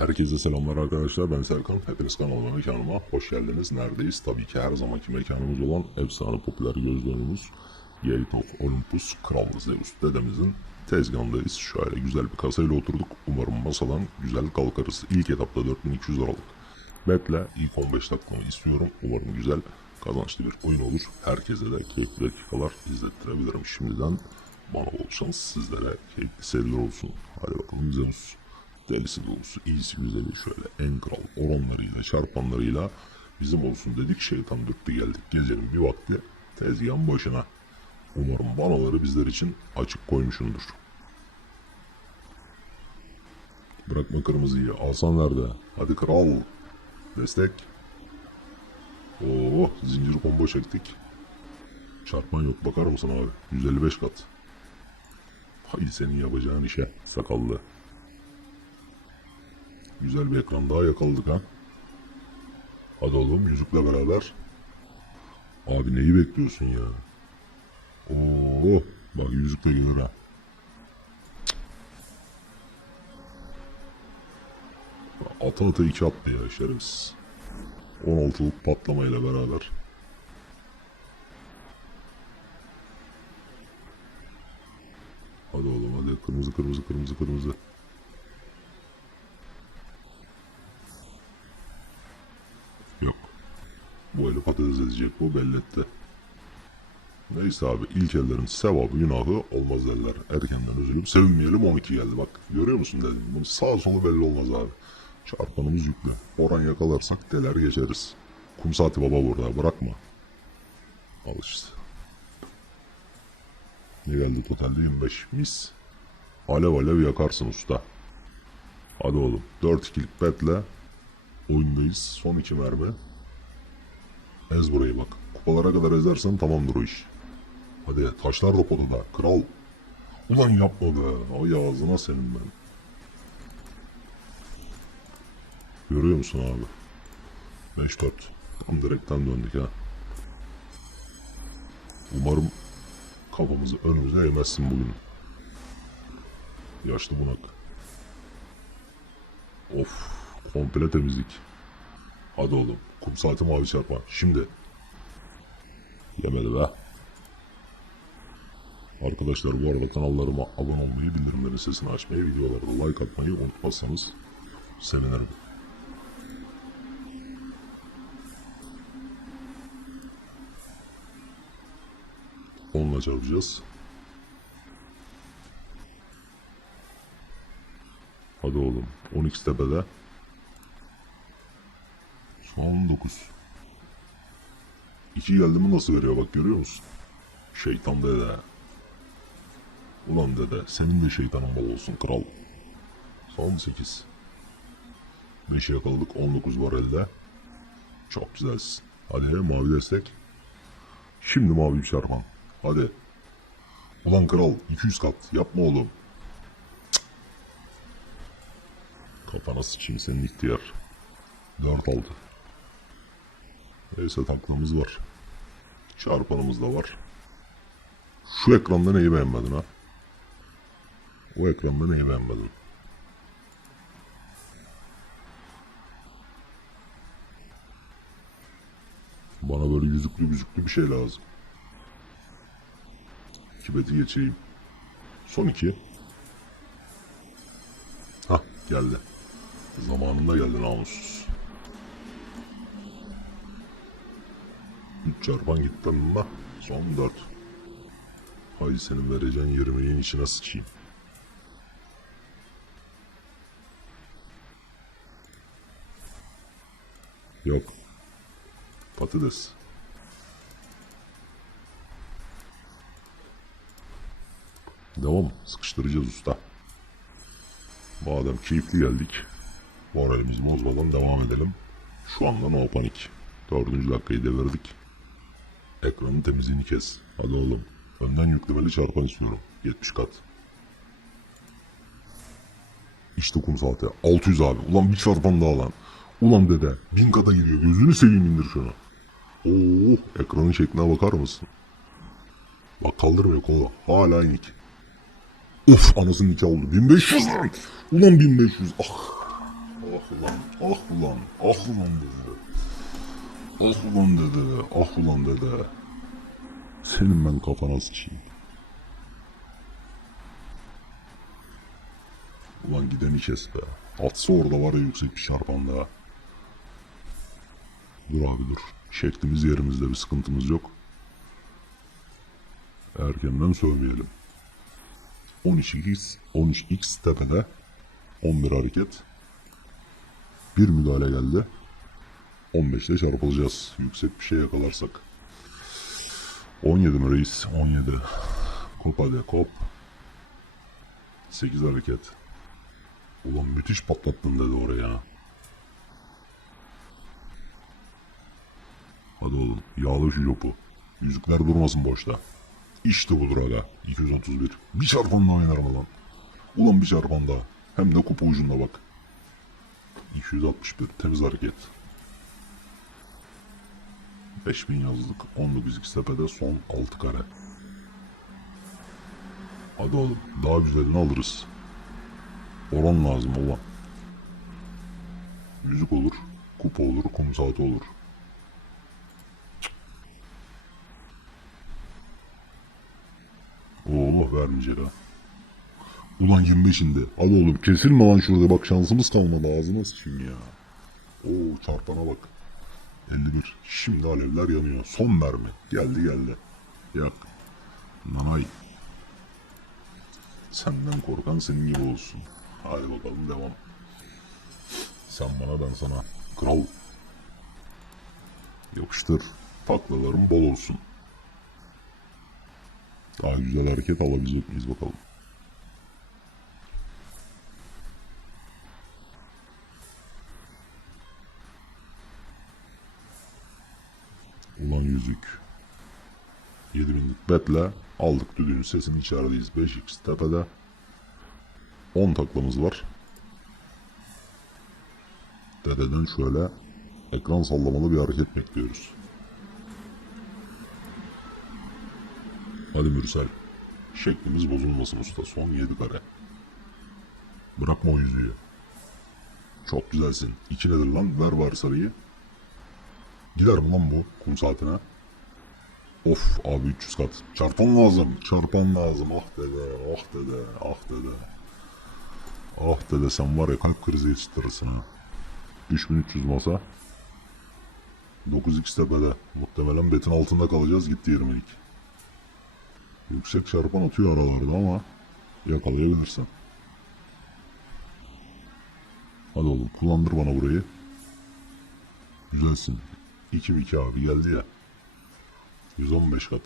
Herkese selamlar arkadaşlar. Ben Serkan. Hepiniz kanalıma mekanıma hoş geldiniz. Neredeyiz? Tabii ki her zamanki mekanımız olan efsane popüler gözlüğümüz Gate of Olympus Kral Zeus dedemizin tezgahındayız. Şöyle güzel bir kasayla oturduk. Umarım masadan güzel kalkarız. İlk etapta 4200 liralık betle ilk 15 dakikamı istiyorum. Umarım güzel kazançlı bir oyun olur. Herkese de keyifli dakikalar izlettirebilirim. Şimdiden bana şans sizlere keyifli seyirler olsun. Hadi bakalım Zeus delisi dolusu, iyisi güzeli şöyle en kral oranlarıyla, çarpanlarıyla bizim olsun dedik şeytan dürttü geldik gecenin bir vakti tezgahın başına. Umarım banaları bizler için açık koymuşundur. Bırakma kırmızıyı, alsan nerede? Hadi kral. Destek. Oo, zincir combo çektik. Çarpman yok bakar mısın abi? 155 kat. Hay senin yapacağın işe sakallı. Güzel bir ekran daha yakaladık ha. Hadi oğlum yüzükle beraber. Abi neyi bekliyorsun ya? Oo, bak yüzükle gelir ha. Ata ata iki attı ya şerefsiz. 16'lık patlamayla beraber. Hadi oğlum hadi kırmızı kırmızı kırmızı kırmızı. Edecek bu belli etti. Neyse abi ilk ellerin sevabı günahı olmaz derler. Erkenden üzülüp sevinmeyelim 12 geldi bak. Görüyor musun dedim. Bunun sağ solu belli olmaz abi. Çarpanımız yüklü. Oran yakalarsak deler geçeriz. Kum baba burada bırakma. Al işte. Ne geldi totalde 25. Mis. Alev alev yakarsın usta. Hadi oğlum. 4-2'lik betle oyundayız. Son iki mermi. Ez burayı bak. Kupalara kadar ezersen tamamdır o iş. Hadi taşlar da potada. Kral. Ulan yapma be. Ay ağzına senin ben. Görüyor musun abi? 5-4. Tam direkten döndük ha. Umarım kafamızı önümüze eğmezsin bugün. Yaşlı bunak. Of. Komple temizlik. Hadi oğlum. Kum saati mavi çarpma. Şimdi. Yemedi be. Arkadaşlar bu arada kanallarıma abone olmayı, bildirimlerin sesini açmayı, videolara da like atmayı unutmazsanız sevinirim. Onunla çarpacağız. Hadi oğlum. 12 tepede. Son 9. 2 geldi mi nasıl veriyor bak görüyor musun? Şeytan dede. Ulan dede senin de şeytanın bol olsun kral. Son 8. 5'i yakaladık 19 var elde. Çok güzelsin. Hadi mavi destek. Şimdi mavi bir çarpan. Hadi. Ulan kral 200 kat yapma oğlum. Cık. Kafana sıçayım senin ihtiyar. 4 aldı. Neyse taklımız var. Çarpanımız da var. Şu ekranda neyi beğenmedin ha? O ekranda neyi beğenmedin? Bana böyle yüzüklü yüzüklü bir şey lazım. İki beti geçeyim. Son iki. Hah geldi. Zamanında geldi namussuz. Üç çarpan gitti ama son dört. Hay senin vereceğin yirmiğin içine sıçayım. Yok. Patates. Devam. Sıkıştıracağız usta. Madem keyifli geldik. Moralimizi bozmadan devam edelim. Şu anda no panik. Dördüncü dakikayı devirdik. Ekranın temizliğini kes. Hadi oğlum. Önden yüklemeli çarpan istiyorum. 70 kat. İşte kum saati. 600 abi. Ulan bir çarpan daha lan. Ulan dede. Bin kata giriyor. Gözünü seveyim indir şunu. Oo, ekranın şekline bakar mısın? Bak kaldırmıyor kolu. Hala inik. Of anasının nikahı oldu. 1500 lan. Ulan 1500. Ah. Oh. Ah ulan, ah ulan, ah ulan dede. Ah ulan dede, ah ulan dede. Senin ben kafana sıçayım. Ulan gideni kes be. Atsa orada var ya yüksek bir çarpanda. Dur abi dur. Şeklimiz yerimizde bir sıkıntımız yok. Erkenden sövmeyelim. 13x, 13x tepede 11 hareket. Bir müdahale geldi. 15'te çarpılacağız. Yüksek bir şey yakalarsak. 17 mi reis? 17. Kop hadi kop. 8 hareket. Ulan müthiş patlattın dedi oraya. Hadi oğlum yağlı şu yopu. Yüzükler durmasın boşta. İşte budur aga. 231. Bir çarpan daha oynarım lan. Ulan bir çarpan daha. Hem de kupa ucunda bak. 261 temiz hareket. 5000 yazdık. 19 x tepede son 6 kare. Hadi oğlum daha güzelini alırız. Oran lazım olan. Müzik olur, kupa olur, kum saati olur. Oo vermeyecek ha. Ulan 25'inde. Hadi oğlum kesilme lan şurada bak şansımız kalmadı ağzına sıçayım ya. Oo çarpana bak. 51. Şimdi alevler yanıyor. Son mermi. Geldi geldi. Yak. Nanay. Senden korkan senin gibi olsun. Hadi bakalım devam. Sen bana ben sana. Kral. Yapıştır. Taklaların bol olsun. Daha güzel hareket alabilecek miyiz bakalım. Yüzük. 7000'lik betle aldık düdüğün sesini içerideyiz. 5x tepede. 10 taklamız var. Dededen şöyle ekran sallamalı bir hareket bekliyoruz. Hadi Mürsel. Şeklimiz bozulmasın usta. Son 7 kare. Bırakma o yüzüğü. Çok güzelsin. İki nedir lan? Ver var sarıyı. Gider mi lan bu kum saatine? Of abi 300 kat. Çarpan lazım. Çarpan lazım. Ah dede. Ah dede. Ah dede. Ah dede sen var ya kalp krizi yetiştirirsin ha. 3300 masa. 9x tepede. Muhtemelen betin altında kalacağız. Gitti 20'lik. Yüksek çarpan atıyor aralarda ama yakalayabilirsen. Hadi oğlum kullandır bana burayı. Güzelsin. 2 2 abi geldi ya. 115 kat.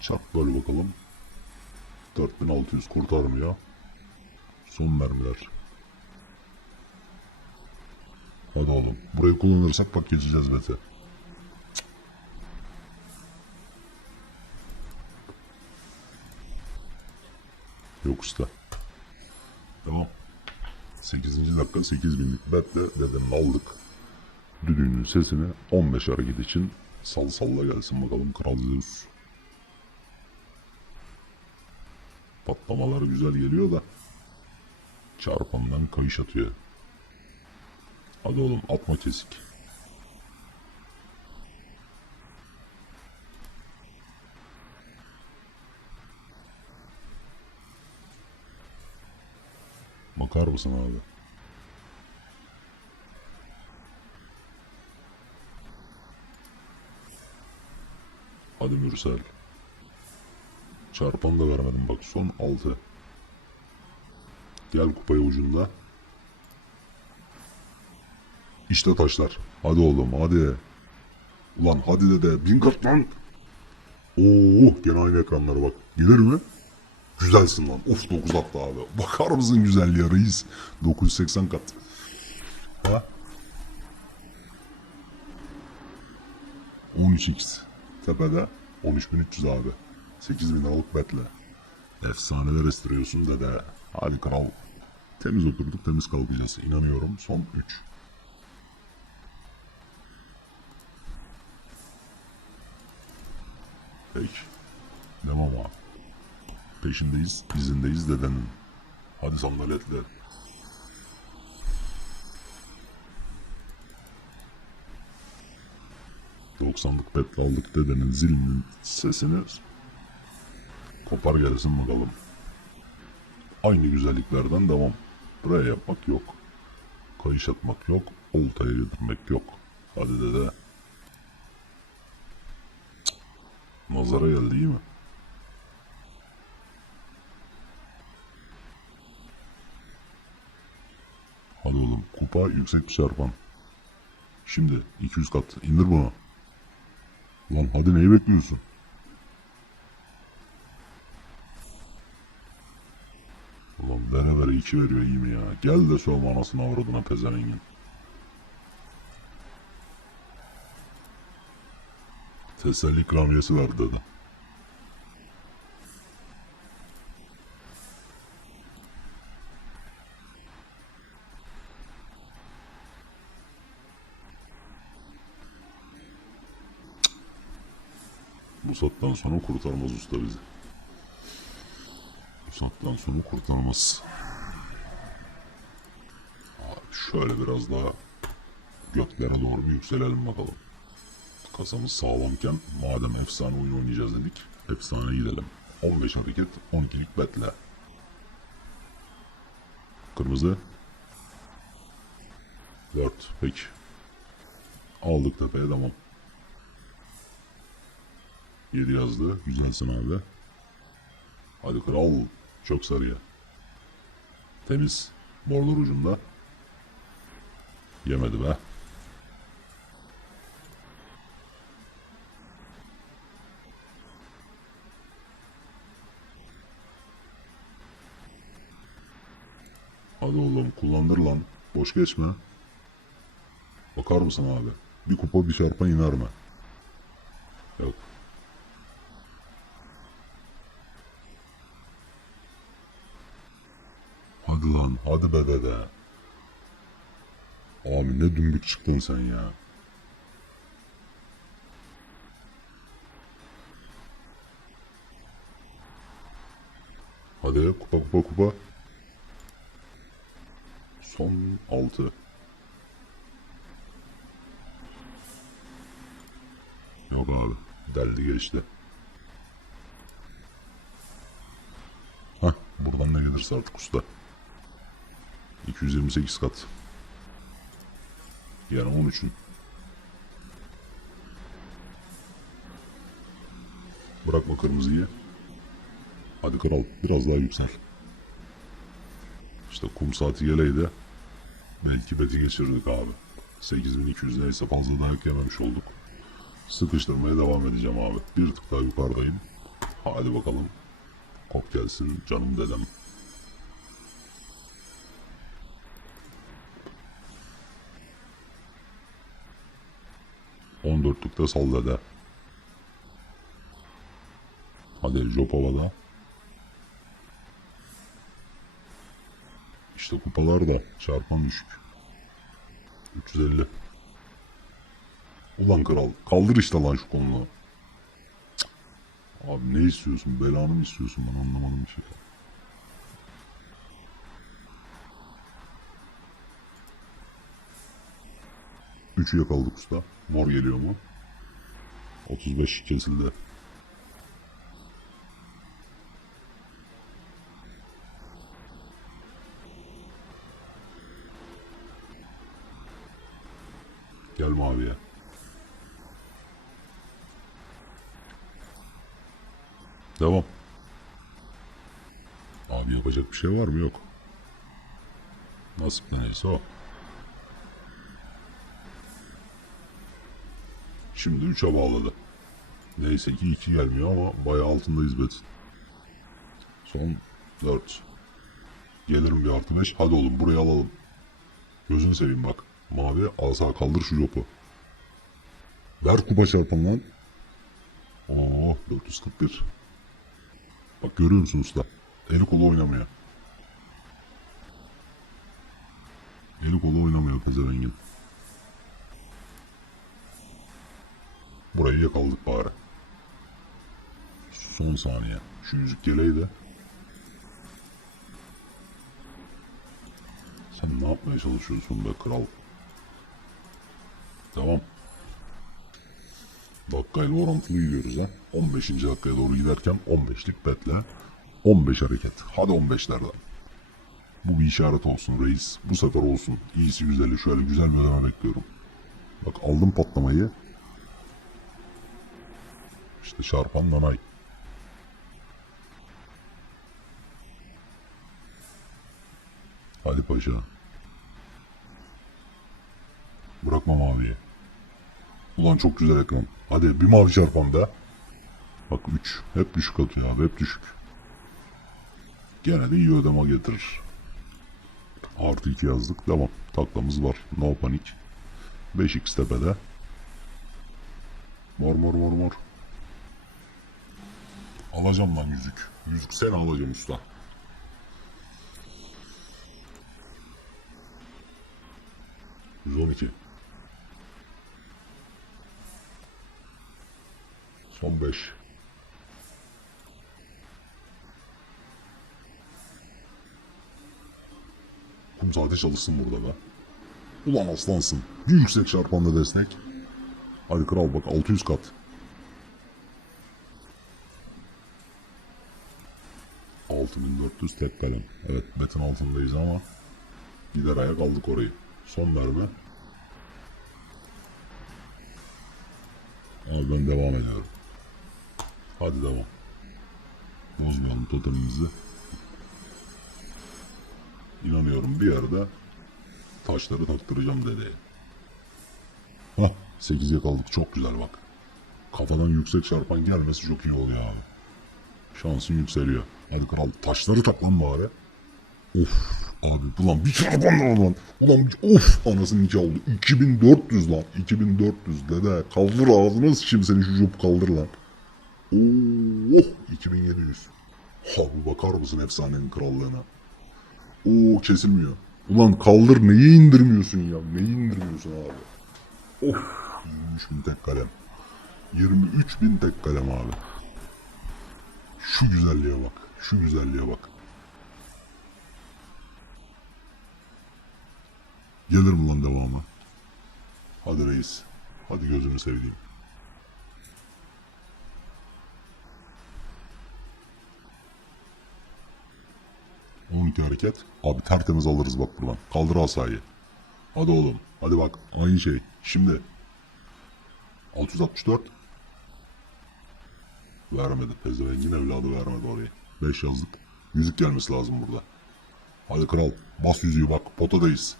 Çarp böyle bakalım. 4600 kurtarmıyor. Son mermiler. Hadi oğlum. Burayı kullanırsak bak geçeceğiz beti. Yok usta. Tamam. 8. dakika 8000'lik betle dedim aldık. Düdüğünün sesini 15 hareket için sal salla gelsin bakalım Kral Zeus. Patlamalar güzel geliyor da çarpandan kayış atıyor. Hadi oğlum atma kesik. Bakar mısın abi? Hadi Mürsel. Çarpan da vermedim bak son 6. Gel kupaya ucunda. İşte taşlar. Hadi oğlum hadi. Ulan hadi dede bin kat lan. Oo gene aynı ekranlara bak. Gelir mi? Güzelsin lan. Of 9 attı abi. Bakar mısın güzelliğe reis? 980 kat. Ha? 13x. Tepede 13300 abi. 8000 liralık betle. Efsaneler estiriyorsun dede. Hadi kral. Temiz oturduk temiz kalkacağız. İnanıyorum. Son 3. Peki. Devam abi. Peşindeyiz, izindeyiz dedenin. Hadi sandaletle. 90'lık betle aldık dedenin zilinin sesini kopar gelsin bakalım. Aynı güzelliklerden devam. Buraya yapmak yok. Kayış atmak yok. Oltaya yedirmek yok. Hadi dede. Nazara geldi iyi mi? Hadi oğlum kupa yüksek bir çarpan. Şimdi 200 kat indir bunu. Lan hadi neyi bekliyorsun? Ulan vere vere iki veriyor iyi mi ya? Gel de sorma anasını avradına pezevengin. Teselli ikramiyesi verdi dedi. Bu saatten sonra kurtarmaz usta bizi. Bu saatten sonra kurtarmaz. Abi şöyle biraz daha göklere doğru bir yükselelim bakalım. Kasamız sağlamken madem efsane oyun oynayacağız dedik efsane gidelim. 15 hareket 12'lik betle. Kırmızı. 4 peki. Aldık tepeye tamam. 7 yazdı. Güzelsin abi. Hadi kral. Çok sarıya. Temiz. Morlar ucunda. Yemedi be. Hadi oğlum kullandır lan. Boş geçme. Bakar mısın abi? Bir kupa bir çarpan iner mi? Hadi lan hadi be dede. Abi ne dümbük çıktın sen ya. Hadi kupa kupa kupa. Son altı. Yok abi. Deldi geçti. Hah buradan ne gelirse artık usta. 228 kat. Yani 13'ün. Bırakma kırmızıyı. Hadi kral biraz daha yüksel. İşte kum saati geleydi. Belki beti geçirdik abi. 8200 neyse fazla dayak yememiş olduk. Sıkıştırmaya devam edeceğim abi. Bir tık daha yukarıdayım. Hadi bakalım. Kop gelsin canım dedem. Dörtlükte sal dede. Hadi Job havada. İşte kupalar da çarpan düşük. 350. Ulan kral kaldır işte lan şu. Cık. Abi ne istiyorsun? Belanı mı istiyorsun? Ben anlamadım bir şey. Üçü yakaladık usta. Mor geliyor mu? 35 kesildi. Gel maviye. Devam. Abi yapacak bir şey var mı? Yok. Nasip ne neyse o. Şimdi 3'e bağladı. Neyse ki 2 gelmiyor ama bayağı altındayız bet. Son 4. Gelirim bir artı 5. Hadi oğlum burayı alalım. Gözünü seveyim bak. Mavi asa kaldır şu jopu. Ver kupa çarpan lan. Oo 441. Bak görüyor musun usta? Eli kolu oynamıyor. Eli kolu oynamıyor pezevengin. Burayı yakaladık bari. Son saniye. Şu yüzük geleydi. Sen ne yapmaya çalışıyorsun be kral? Devam. dakikayla orantılı gidiyoruz ha. 15. dakikaya doğru giderken 15'lik betle 15 hareket. Hadi 15'lerden. Bu bir işaret olsun reis. Bu sefer olsun. İyisi güzeli şöyle güzel bir ödeme bekliyorum. Bak aldım patlamayı. İşte çarpan nanay. Hadi paşa. Bırakma maviyi. Ulan çok güzel ekran. Hadi bir mavi çarpan da. Bak 3. Hep düşük atıyor abi. Hep düşük. Gene de iyi ödeme getirir. Artı 2 yazdık. Devam. Taklamız var. No panik. 5x tepede. Mor mor mor mor. Alacağım lan yüzük. Yüzük sen alacağım usta. Yüz on iki. Son beş. Kum saati çalışsın burada be. Ulan aslansın. Bir yüksek çarpanlı destek. Hadi kral bak 600 kat. ...6400 tek kalem. Evet betin altındayız ama... ...gider ayak aldık orayı. Son mermi. Abi ben devam ediyorum. Hadi devam. Bozmayalım totemimizi. İnanıyorum bir yerde taşları taktıracağım dedi. Hah 8'e kaldık çok güzel bak. Kafadan yüksek çarpan gelmesi çok iyi oluyor abi. Şansın yükseliyor. Hadi kral taşları tak lan bari. Of abi ulan bir çarpan lan. Ulan bir, of anasının iki oldu. 2400 lan. 2400 dede. Kaldır ağzına sıçayım seni şu job kaldır lan. Oh 2700. Abi bakar mısın efsanenin krallığına? Oo kesilmiyor. Ulan kaldır neyi indirmiyorsun ya? Neyi indirmiyorsun abi? Of 23 bin tek kalem. 23 bin tek kalem abi. Şu güzelliğe bak. Şu güzelliğe bak. Gelir mi lan devamı? Hadi reis. Hadi gözünü seveyim. On iki hareket. Abi tertemiz alırız bak buradan. Kaldır asayı. Hadi oğlum. Hadi bak. Aynı şey. Şimdi. 664. Vermedi. Pezevengin evladı vermedi orayı. 5 yazdık. Yüzük gelmesi lazım burada. Hadi kral. Bas yüzüğü bak. Potadayız.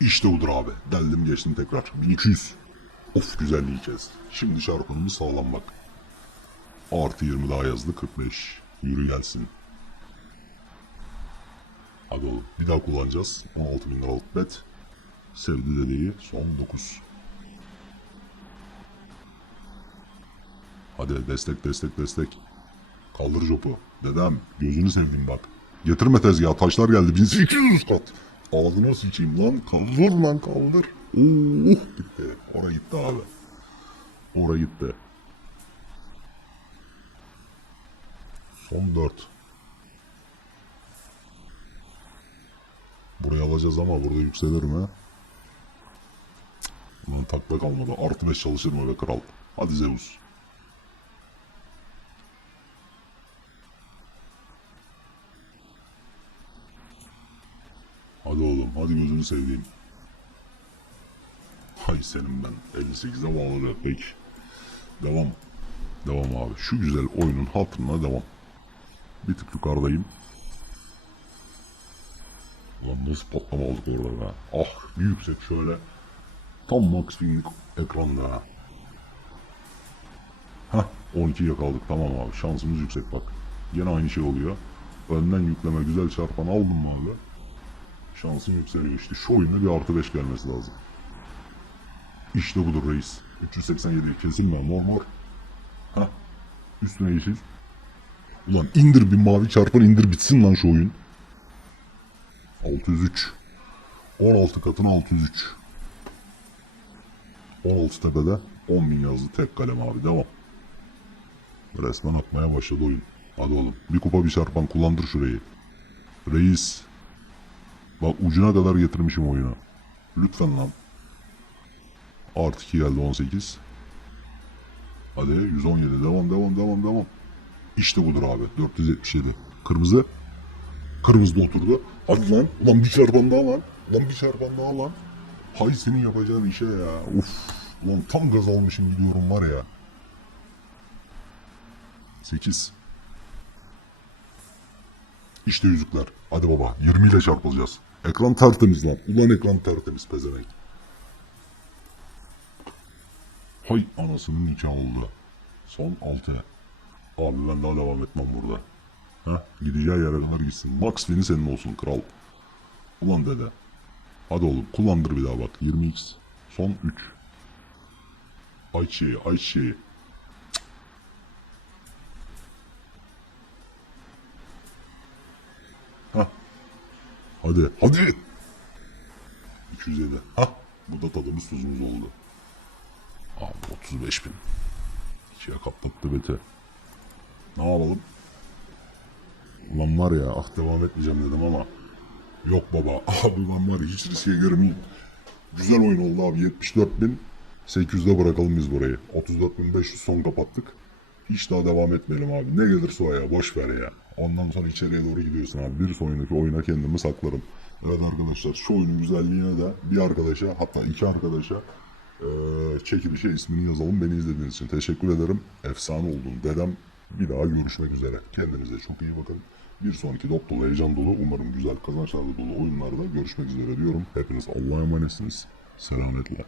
İşte budur abi. Deldim geçtim tekrar. 1200. Of güzelliği kes. Şimdi çarpanımız sağlam bak. Artı 20 daha yazdı 45. Yürü gelsin. Hadi oğlum. Bir daha kullanacağız. 16 bin liralık bet. Sevdi dedeyi. Son 9. Hadi destek destek destek. Kaldır jopu. Dedem gözünü sevdim bak. Getirme tezgahı taşlar geldi 1800 kat. Ağzına sıçayım lan kaldır lan kaldır. Oh gitti. Oraya gitti abi. Oraya gitti. Son 4. Burayı alacağız ama burada yükselir mi? Ulan takla kalmadı. Artı 5 çalışır mı be kral? Hadi Zeus. Hadi oğlum hadi gözünü seveyim. Hay senin ben 58'e bağladı peki. Devam. Devam abi. Şu güzel oyunun hatırına devam. Bir tık yukarıdayım. Ulan nasıl patlama aldık orada be. Ah bir yüksek şöyle. Tam winlik ekranda. Hah 12 yakaladık tamam abi şansımız yüksek bak. Yine aynı şey oluyor. Önden yükleme güzel çarpan aldım abi? Şansın yükseliyor işte. Şu oyunda bir artı 5 gelmesi lazım. İşte budur reis. 387 kesilme mor mor. Hah. Üstüne yeşil. Ulan indir bir mavi çarpan indir bitsin lan şu oyun. 603. 16 katına 603. 16 tepede 10 bin yazdı tek kalem abi devam. Resmen atmaya başladı oyun. Hadi oğlum bir kupa bir çarpan kullandır şurayı. Reis. Bak ucuna kadar getirmişim oyunu. Lütfen lan. Artı 2 geldi 18. Hadi 117 devam devam devam devam. İşte budur abi 477. Kırmızı. Kırmızı oturdu. Hadi lan. Lan bir çarpan daha lan. Lan bir çarpan daha lan. Hay senin yapacağın işe ya. Uf. Lan tam gaz almışım gidiyorum var ya. 8. İşte yüzükler. Hadi baba 20 ile çarpılacağız. Ekran tertemiz lan. Ulan ekran tertemiz pezevenk. Hay anasının nikahı oldu. Son 6. Abi ben daha devam etmem burada. Heh, gideceği yere kadar gitsin. Max beni senin olsun kral. Ulan dede. Hadi oğlum kullandır bir daha bak. 20x. Son 3. Ayçi, Ayçi. Hadi, hadi. 207. Hah. Bu da tadımız tuzumuz oldu. Abi 35 bin. İkiye katlattı beti. Ne yapalım? Ulan var ya ah devam etmeyeceğim dedim ama. Yok baba. Abi ben var ya hiç riske girmeyeyim. Güzel oyun oldu abi. 74 bin. 800'de bırakalım biz burayı. 34.500 son kapattık. Hiç daha devam etmeyelim abi. Ne gelirse o ya. Boş ver ya. Ondan sonra içeriye doğru gidiyorsun abi. Bir sonraki oyuna kendimi saklarım. Evet arkadaşlar şu oyunun güzelliğine de bir arkadaşa hatta iki arkadaşa eee çekilişe ismini yazalım. Beni izlediğiniz için teşekkür ederim. Efsane oldun dedem. Bir daha görüşmek üzere. Kendinize çok iyi bakın. Bir sonraki dop dolu, heyecan dolu, umarım güzel kazançlarla dolu oyunlarda görüşmek üzere diyorum. Hepiniz Allah'a emanetsiniz. Selametle.